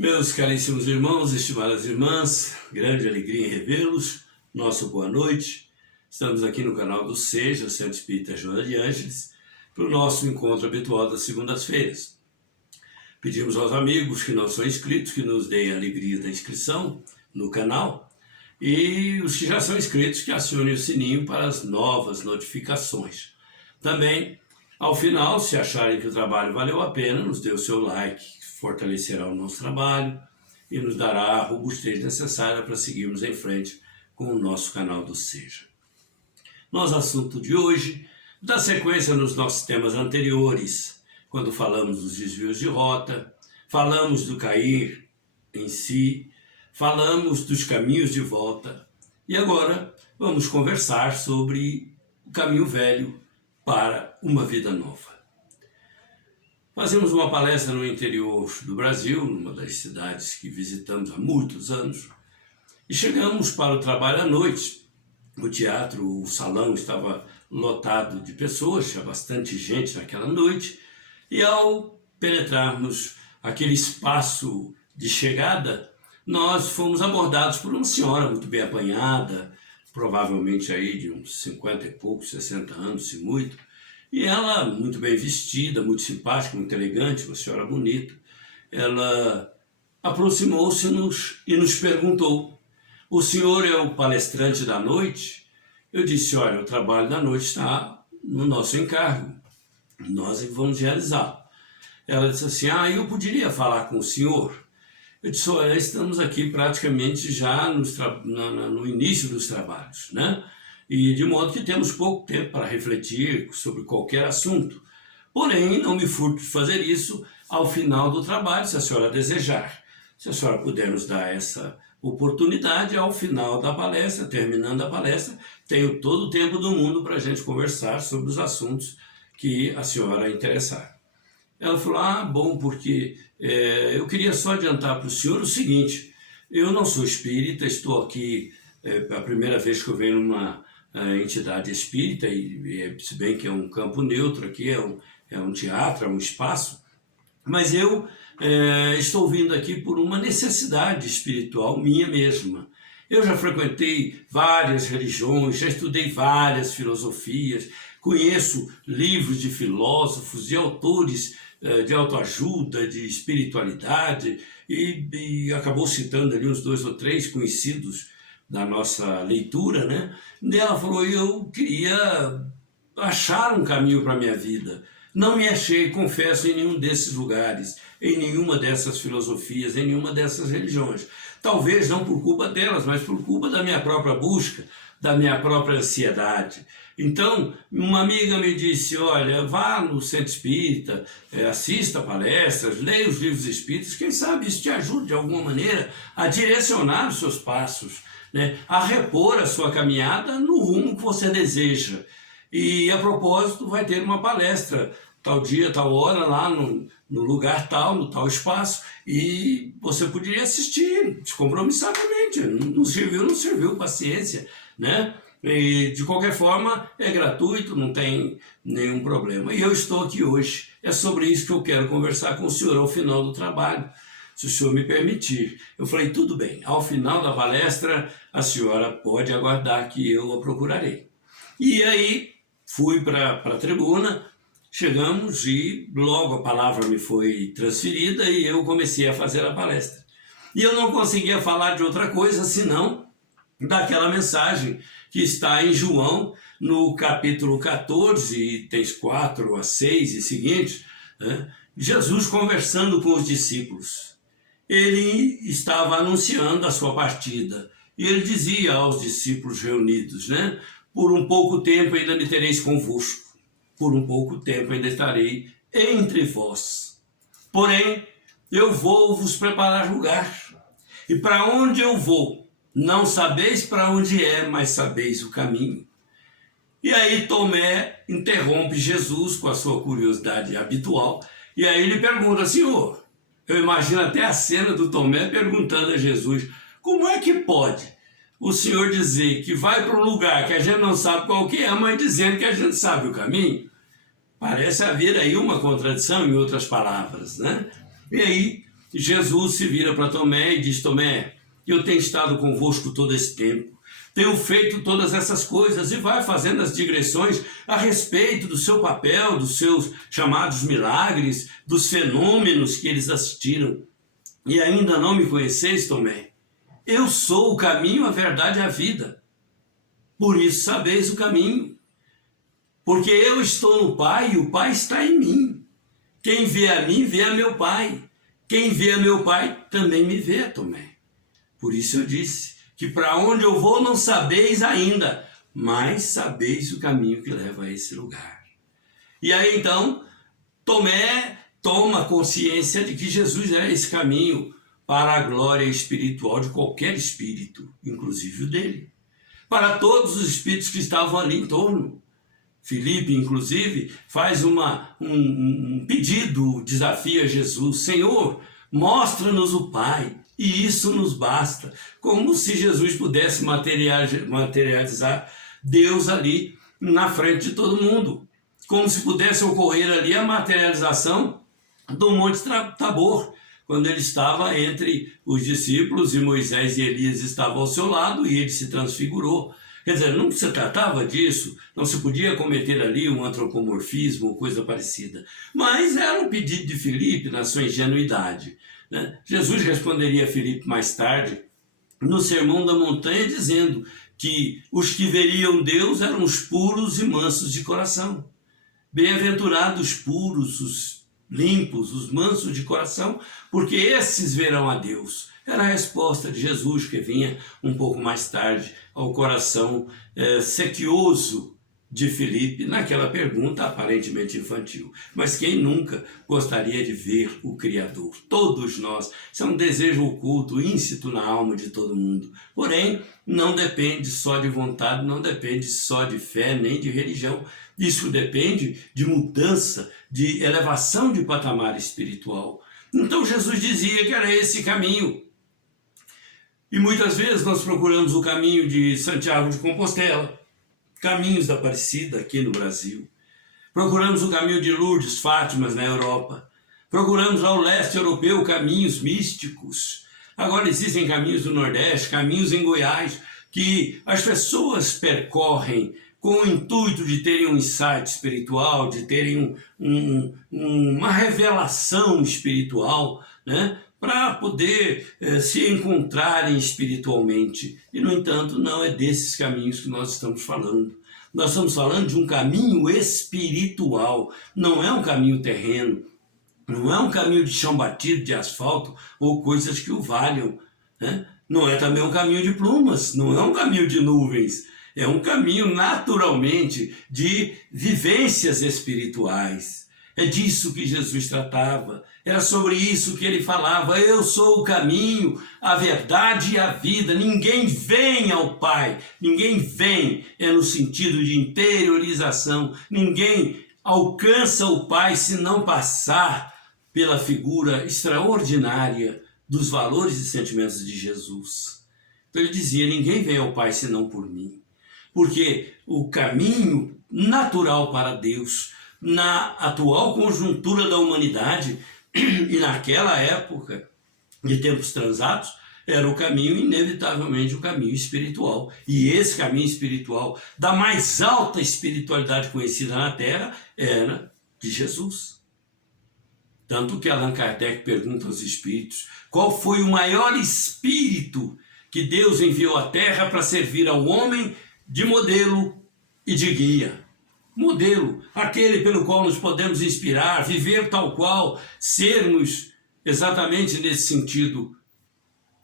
Meus caríssimos irmãos, estimadas irmãs, grande alegria em revê-los, nossa boa noite. Estamos aqui no canal do Seja, Centro Espírita Joana de Ângeles, para o nosso encontro habitual das segundas-feiras. Pedimos aos amigos que não são inscritos que nos deem a alegria da inscrição no canal e os que já são inscritos que acionem o sininho para as novas notificações. Também, ao final, se acharem que o trabalho valeu a pena, nos dê o seu like, fortalecerá o nosso trabalho e nos dará a robustez necessária para seguirmos em frente com o nosso canal do Seja. Nosso assunto de hoje dá sequência nos nossos temas anteriores, quando falamos dos desvios de rota, falamos do cair em si, falamos dos caminhos de volta e agora vamos conversar sobre o caminho velho para uma vida nova. Fazemos uma palestra no interior do Brasil, numa das cidades que visitamos há muitos anos, e chegamos para o trabalho à noite. O teatro, o salão estava lotado de pessoas, tinha bastante gente naquela noite, e ao penetrarmos aquele espaço de chegada, nós fomos abordados por uma senhora muito bem apanhada, provavelmente aí de uns 50 e poucos, 60 anos, se muito, e ela, muito bem vestida, muito simpática, muito elegante, uma senhora bonita, ela aproximou-se e nos perguntou: o senhor é o palestrante da noite? Eu disse: olha, o trabalho da noite está no nosso encargo, nós é que vamos realizá-lo. Ela disse assim: eu poderia falar com o senhor? Eu disse: olha, estamos aqui praticamente já no início dos trabalhos, né? E de modo que temos pouco tempo para refletir sobre qualquer assunto. Porém, não me furto de fazer isso ao final do trabalho, se a senhora desejar. Se a senhora puder nos dar essa oportunidade, ao final da palestra, terminando a palestra, tenho todo o tempo do mundo para a gente conversar sobre os assuntos que a senhora interessar. Ela falou: bom, porque eu queria só adiantar para o senhor o seguinte: eu não sou espírita, estou aqui a primeira vez que eu venho numa entidade espírita, e se bem que é um campo neutro aqui, é um teatro, é um espaço, mas eu estou vindo aqui por uma necessidade espiritual minha mesma. Eu já frequentei várias religiões, já estudei várias filosofias, conheço livros de filósofos, de autores de autoajuda, de espiritualidade, e acabou citando ali uns 2 ou 3 conhecidos da nossa leitura, né? E ela falou: eu queria achar um caminho para a minha vida. Não me achei, confesso, em nenhum desses lugares, em nenhuma dessas filosofias, em nenhuma dessas religiões. Talvez não por culpa delas, mas por culpa da minha própria busca, da minha própria ansiedade. Então, uma amiga me disse: olha, vá no centro espírita, assista palestras, leia os livros espíritas, quem sabe isso te ajude de alguma maneira a direcionar os seus passos, né, a repor a sua caminhada no rumo que você deseja. E a propósito, vai ter uma palestra tal dia, tal hora, lá no lugar tal, no tal espaço, e você poderia assistir descompromissadamente. Não serviu, paciência, né? E, de qualquer forma, é gratuito, não tem nenhum problema. E eu estou aqui hoje, é sobre isso que eu quero conversar com o senhor ao final do trabalho, se o senhor me permitir. Eu falei: tudo bem, ao final da palestra a senhora pode aguardar que eu a procurarei. E aí fui para a tribuna, chegamos e logo a palavra me foi transferida e eu comecei a fazer a palestra. E eu não conseguia falar de outra coisa senão daquela mensagem que está em João, no capítulo 14, itens 4 a 6 e seguintes, né? Jesus conversando com os discípulos. Ele estava anunciando a sua partida. E ele dizia aos discípulos reunidos, né? Por um pouco tempo ainda me tereis convosco. Por um pouco tempo ainda estarei entre vós. Porém, eu vou vos preparar lugar. E para onde eu vou? Não sabeis para onde é, mas sabeis o caminho. E aí Tomé interrompe Jesus com a sua curiosidade habitual. E aí ele pergunta: senhor, eu imagino até a cena do Tomé perguntando a Jesus: como é que pode o senhor dizer que vai para um lugar que a gente não sabe qual que é, mas dizendo que a gente sabe o caminho? Parece haver aí uma contradição, em outras palavras, né? E aí Jesus se vira para Tomé e diz: Tomé, eu tenho estado convosco todo esse tempo, tenho feito todas essas coisas, e vai fazendo as digressões a respeito do seu papel, dos seus chamados milagres, dos fenômenos que eles assistiram. E ainda não me conheceis, Tomé? Eu sou o caminho, a verdade e a vida. Por isso sabeis o caminho. Porque eu estou no Pai e o Pai está em mim. Quem vê a mim, vê a meu Pai. Quem vê a meu Pai, também me vê, Tomé. Por isso eu disse que para onde eu vou não sabeis ainda, mas sabeis o caminho que leva a esse lugar. E aí então, Tomé toma consciência de que Jesus é esse caminho para a glória espiritual de qualquer espírito, inclusive o dele. Para todos os espíritos que estavam ali em torno. Filipe, inclusive, faz um pedido, desafio a Jesus: Senhor, mostra-nos o Pai, e isso nos basta. Como se Jesus pudesse materializar Deus ali na frente de todo mundo. Como se pudesse ocorrer ali a materialização do Monte Tabor, quando ele estava entre os discípulos e Moisés e Elias estavam ao seu lado e ele se transfigurou. Quer dizer, não se tratava disso, não se podia cometer ali um antropomorfismo ou coisa parecida. Mas era um pedido de Filipe na sua ingenuidade, né? Jesus responderia a Filipe mais tarde, no Sermão da Montanha, dizendo que os que veriam Deus eram os puros e mansos de coração. Bem-aventurados puros, os limpos, os mansos de coração, porque esses verão a Deus. Era a resposta de Jesus, que vinha um pouco mais tarde ao coração sequioso de Filipe, naquela pergunta aparentemente infantil. Mas quem nunca gostaria de ver o Criador? Todos nós. Isso é um desejo oculto, íncito na alma de todo mundo. Porém, não depende só de vontade, não depende só de fé, nem de religião. Isso depende de mudança, de elevação de patamar espiritual. Então Jesus dizia que era esse caminho. E muitas vezes nós procuramos o caminho de Santiago de Compostela, caminhos da Aparecida aqui no Brasil. Procuramos o caminho de Lourdes, Fátimas na Europa. Procuramos ao leste europeu caminhos místicos. Agora existem caminhos do Nordeste, caminhos em Goiás, que as pessoas percorrem com o intuito de terem um insight espiritual, de terem uma revelação espiritual, né? Para poder se encontrarem espiritualmente. E, no entanto, não é desses caminhos que nós estamos falando. Nós estamos falando de um caminho espiritual, não é um caminho terreno, não é um caminho de chão batido, de asfalto ou coisas que o valham, né? Não é também um caminho de plumas, não é um caminho de nuvens, é um caminho naturalmente de vivências espirituais. É disso que Jesus tratava, era sobre isso que ele falava: eu sou o caminho, a verdade e a vida, ninguém vem ao Pai, ninguém vem, é no sentido de interiorização, ninguém alcança o Pai se não passar pela figura extraordinária dos valores e sentimentos de Jesus. Então ele dizia: ninguém vem ao Pai senão por mim, porque o caminho natural para Deus, na atual conjuntura da humanidade e naquela época de tempos transatos, era o caminho, inevitavelmente, o caminho espiritual. E esse caminho espiritual, da mais alta espiritualidade conhecida na Terra, era de Jesus. Tanto que Allan Kardec pergunta aos espíritos: qual foi o maior espírito que Deus enviou à Terra para servir ao homem de modelo e de guia? Modelo, aquele pelo qual nos podemos inspirar, viver tal qual, sermos exatamente nesse sentido.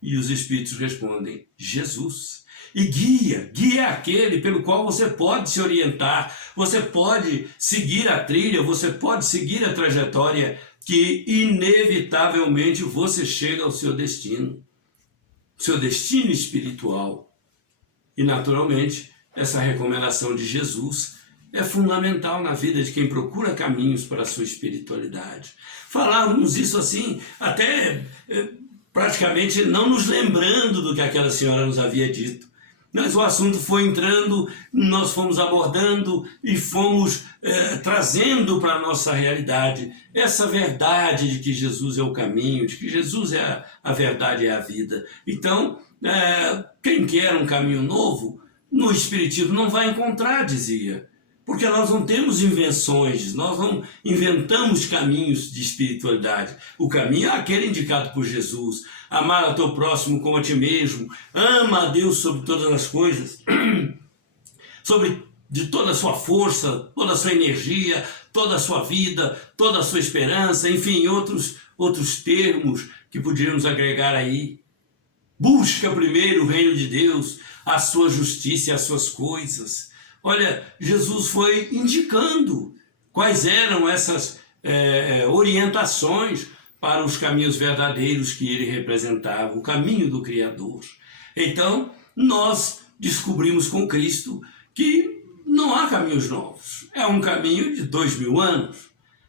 E os espíritos respondem: Jesus. E guia é aquele pelo qual você pode se orientar, você pode seguir a trilha, você pode seguir a trajetória que inevitavelmente você chega ao seu destino espiritual. E naturalmente, essa recomendação de Jesus é fundamental na vida de quem procura caminhos para a sua espiritualidade. Falávamos isso assim, até praticamente não nos lembrando do que aquela senhora nos havia dito. Mas o assunto foi entrando, nós fomos abordando e fomos trazendo para a nossa realidade essa verdade de que Jesus é o caminho, de que Jesus é a verdade e a vida. Então, quem quer um caminho novo, no Espiritismo não vai encontrar, dizia. Porque nós não temos invenções, nós não inventamos caminhos de espiritualidade. O caminho é aquele indicado por Jesus. Amar ao teu próximo como a ti mesmo. Ama a Deus sobre todas as coisas. De toda a sua força, toda a sua energia, toda a sua vida, toda a sua esperança, enfim, outros termos que poderíamos agregar aí. Busca primeiro o reino de Deus, a sua justiça e as suas coisas. Olha, Jesus foi indicando quais eram essas orientações para os caminhos verdadeiros que ele representava, o caminho do Criador. Então, nós descobrimos com Cristo que não há caminhos novos. É um caminho de 2000 anos,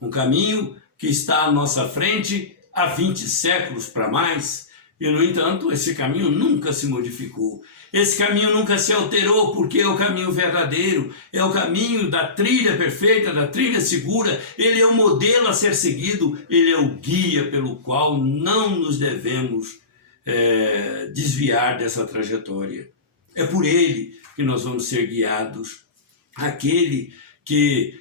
um caminho que está à nossa frente há 20 séculos para mais. E, no entanto, esse caminho nunca se modificou. Esse caminho nunca se alterou, porque é o caminho verdadeiro, é o caminho da trilha perfeita, da trilha segura. Ele é o modelo a ser seguido, ele é o guia pelo qual não nos devemos desviar dessa trajetória. É por ele que nós vamos ser guiados. Aquele que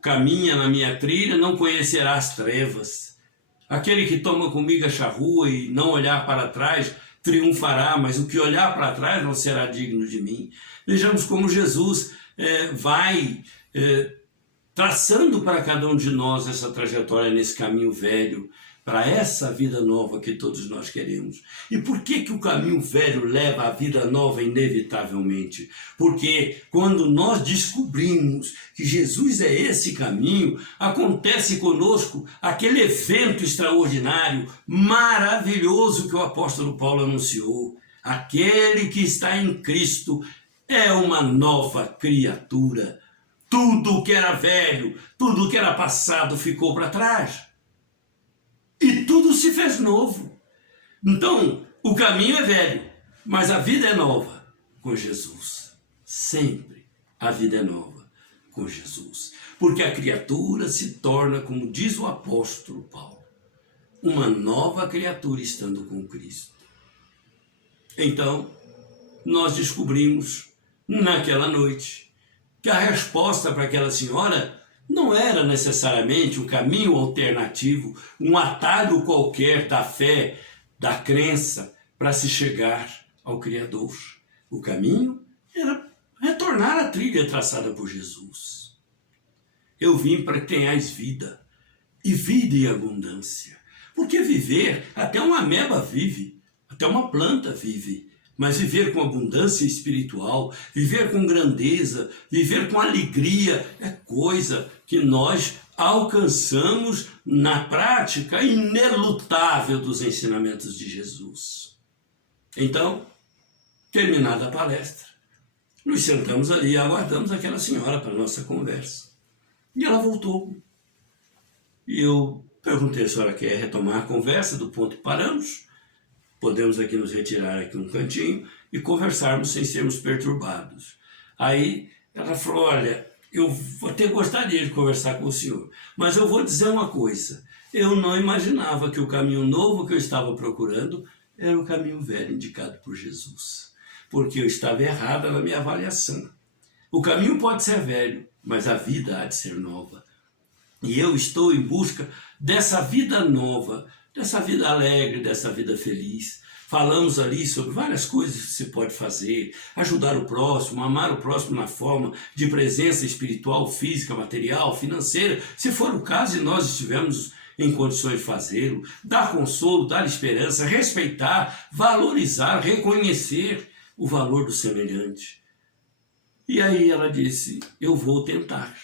caminha na minha trilha não conhecerá as trevas. Aquele que toma comigo a charrua e não olhar para trás triunfará, mas o que olhar para trás não será digno de mim. Vejamos como Jesus vai traçando para cada um de nós essa trajetória nesse caminho velho, para essa vida nova que todos nós queremos. E por que o caminho velho leva à vida nova inevitavelmente? Porque quando nós descobrimos que Jesus é esse caminho, acontece conosco aquele evento extraordinário, maravilhoso que o apóstolo Paulo anunciou. Aquele que está em Cristo é uma nova criatura. Tudo que era velho, tudo que era passado ficou para trás. E tudo se fez novo. Então, o caminho é velho, mas a vida é nova com Jesus. Sempre a vida é nova com Jesus. Porque a criatura se torna, como diz o apóstolo Paulo, uma nova criatura estando com Cristo. Então, nós descobrimos naquela noite que a resposta para aquela senhora não era necessariamente um caminho alternativo, um atalho qualquer da fé, da crença, para se chegar ao Criador. O caminho era retornar à trilha traçada por Jesus. Eu vim para que tenhais vida, e vida em abundância. Porque viver, até uma ameba vive, até uma planta vive. Mas viver com abundância espiritual, viver com grandeza, viver com alegria, é coisa que nós alcançamos na prática inelutável dos ensinamentos de Jesus. Então, terminada a palestra, nos sentamos ali e aguardamos aquela senhora para a nossa conversa. E ela voltou. E eu perguntei: a senhora quer retomar a conversa do ponto que paramos? Podemos aqui nos retirar aqui um cantinho e conversarmos sem sermos perturbados. Aí ela falou: olha, eu até gostaria de conversar com o senhor, mas eu vou dizer uma coisa. Eu não imaginava que o caminho novo que eu estava procurando era o caminho velho indicado por Jesus, porque eu estava errada na minha avaliação. O caminho pode ser velho, mas a vida há de ser nova. E eu estou em busca dessa vida nova, dessa vida alegre, dessa vida feliz. Falamos ali sobre várias coisas que se pode fazer: ajudar o próximo, amar o próximo na forma de presença espiritual, física, material, financeira, se for o caso e nós estivermos em condições de fazê-lo, dar consolo, dar esperança, respeitar, valorizar, reconhecer o valor do semelhante. E aí ela disse: eu vou tentar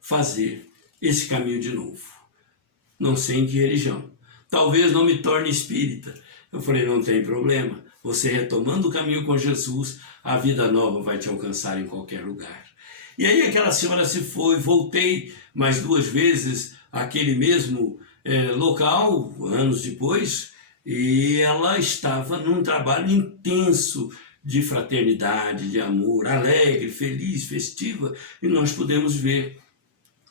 fazer esse caminho de novo. Não sei em que religião. Talvez não me torne espírita. Eu falei: não tem problema. Você retomando o caminho com Jesus, a vida nova vai te alcançar em qualquer lugar. E aí aquela senhora se foi, voltei mais 2 vezes àquele mesmo local, anos depois, e ela estava num trabalho intenso de fraternidade, de amor, alegre, feliz, festiva, e nós podemos ver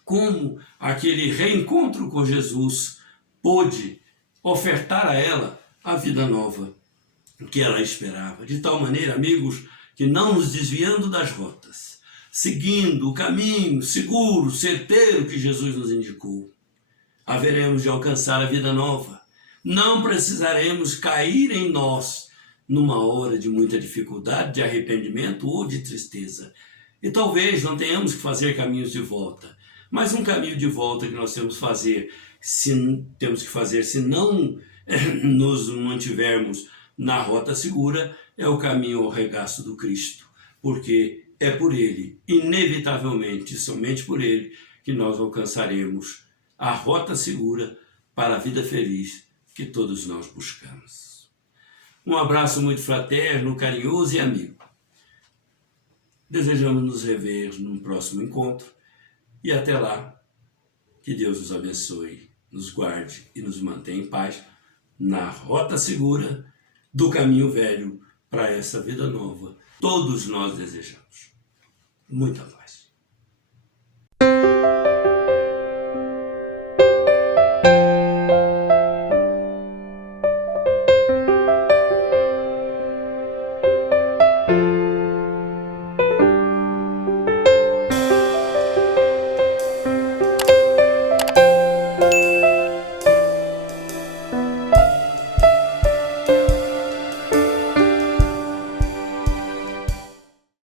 como aquele reencontro com Jesus pôde ofertar a ela a vida nova que ela esperava. De tal maneira, amigos, que não nos desviando das rotas, seguindo o caminho seguro, certeiro que Jesus nos indicou, haveremos de alcançar a vida nova. Não precisaremos cair em nós numa hora de muita dificuldade, de arrependimento ou de tristeza. E talvez não tenhamos que fazer caminhos de volta, mas um caminho de volta que nós temos que fazer se não nos mantivermos na rota segura, é o caminho ao regaço do Cristo, porque é por Ele, inevitavelmente, somente por Ele, que nós alcançaremos a rota segura para a vida feliz que todos nós buscamos. Um abraço muito fraterno, carinhoso e amigo. Desejamos nos rever num próximo encontro e até lá, que Deus nos abençoe, nos guarde e nos mantenha em paz na rota segura do caminho velho para essa vida nova. Todos nós desejamos. Muita paz.